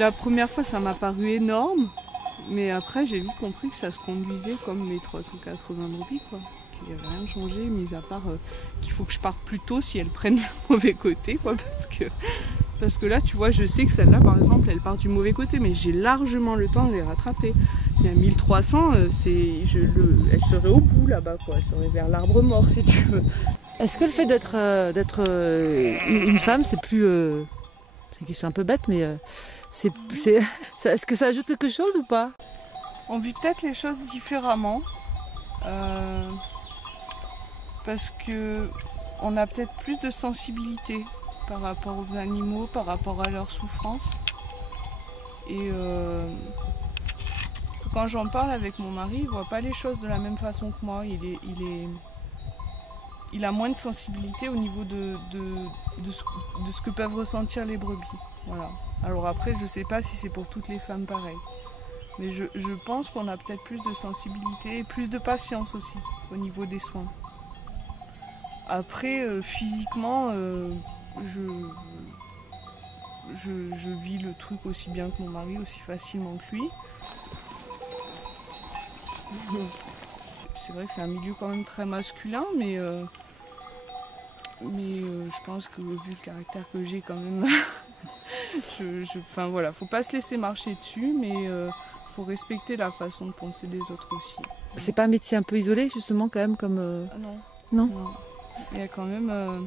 La première fois, ça m'a paru énorme, mais après, j'ai vite compris que ça se conduisait comme mes 380 brebis, quoi. Qu'il n'y avait rien changé, mis à part qu'il faut que je parte plus tôt si elles prennent le mauvais côté, quoi, parce que là, tu vois, je sais que celle-là, par exemple, elle part du mauvais côté, mais j'ai largement le temps de les rattraper. Il y a 1300, elle serait au bout là-bas, quoi. Elle serait vers l'arbre mort, si tu veux. Est-ce que le fait d'être une femme, c'est plus... c'est une question un peu bête, mais est-ce que ça ajoute quelque chose ou pas? On vit peut-être les choses différemment. Parce que on a peut-être plus de sensibilité par rapport aux animaux, par rapport à leur souffrance. Et quand j'en parle avec mon mari, il ne voit pas les choses de la même façon que moi. Il a moins de sensibilité au niveau de ce que peuvent ressentir les brebis. Voilà. Alors après, je ne sais pas si c'est pour toutes les femmes pareil. Mais je pense qu'on a peut-être plus de sensibilité et plus de patience aussi au niveau des soins. Après, physiquement, je vis le truc aussi bien que mon mari, aussi facilement que lui. C'est vrai que c'est un milieu quand même très masculin, mais je pense que vu le caractère que j'ai quand même, enfin voilà, faut pas se laisser marcher dessus, mais faut respecter la façon de penser des autres aussi. C'est pas un métier un peu isolé justement quand même comme... Ah non. Non. Non. Il y a quand même,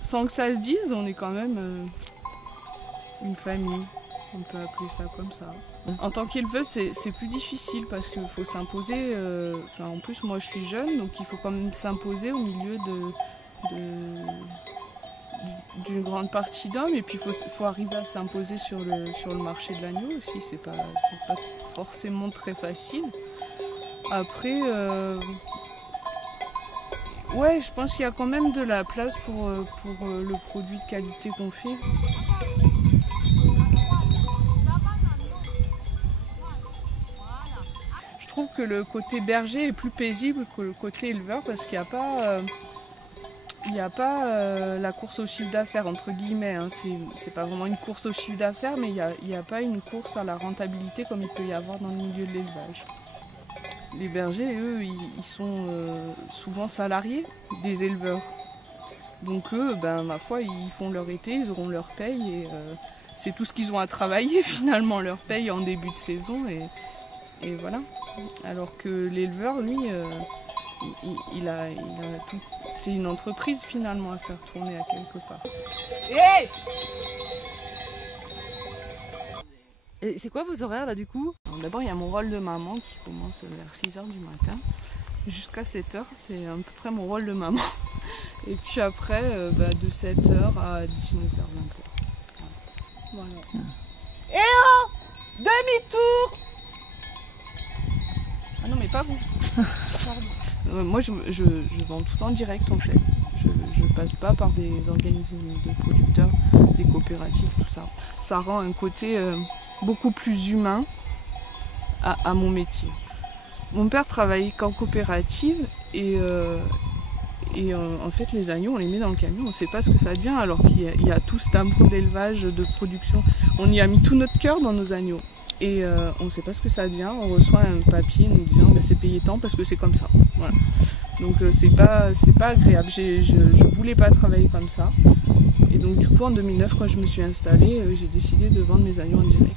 sans que ça se dise, on est quand même une famille. On peut appeler ça comme ça. En tant qu'éleveuse, c'est plus difficile parce qu'il faut s'imposer. En plus, moi, je suis jeune, donc il faut quand même s'imposer au milieu d'une grande partie d'hommes. Et puis, il faut arriver à s'imposer sur le marché de l'agneau aussi. C'est pas forcément très facile. Après, ouais, je pense qu'il y a quand même de la place pour le produit de qualité qu'on fait. Je trouve que le côté berger est plus paisible que le côté éleveur parce qu'il n'y a pas, la course au chiffre d'affaires, entre guillemets. Hein. C'est pas vraiment une course au chiffre d'affaires, mais il n'y a pas une course à la rentabilité comme il peut y avoir dans le milieu de l'élevage. Les bergers, eux, ils sont souvent salariés des éleveurs. Donc eux, ma foi, ils font leur été, ils auront leur paye et c'est tout ce qu'ils ont à travailler finalement, leur paye en début de saison et voilà. Alors que l'éleveur, lui, il a tout. C'est une entreprise finalement à faire tourner à quelque part. Hey! Et c'est quoi vos horaires là du coup? D'abord, il y a mon rôle de maman qui commence vers 6h du matin. Jusqu'à 7h, c'est à peu près mon rôle de maman. Et puis après, de 7h à 19h, 20h. Voilà. Eh oh! Demi-tour! Ah non, mais pas vous. Pardon. Moi, je vends tout en direct en fait. Je passe pas par des organismes de producteurs, des coopératives, tout ça. Ça rend un côté beaucoup plus humain à mon métier. Mon père travaille qu'en coopérative et en fait les agneaux on les met dans le camion, on ne sait pas ce que ça devient alors qu'il y a tout cet amour d'élevage, de production. On y a mis tout notre cœur dans nos agneaux et on ne sait pas ce que ça devient. On reçoit un papier nous disant c'est payé tant parce que c'est comme ça. Voilà. Donc c'est pas agréable. Je voulais pas travailler comme ça. Et donc du coup en 2009 quand je me suis installée, j'ai décidé de vendre mes agneaux en direct.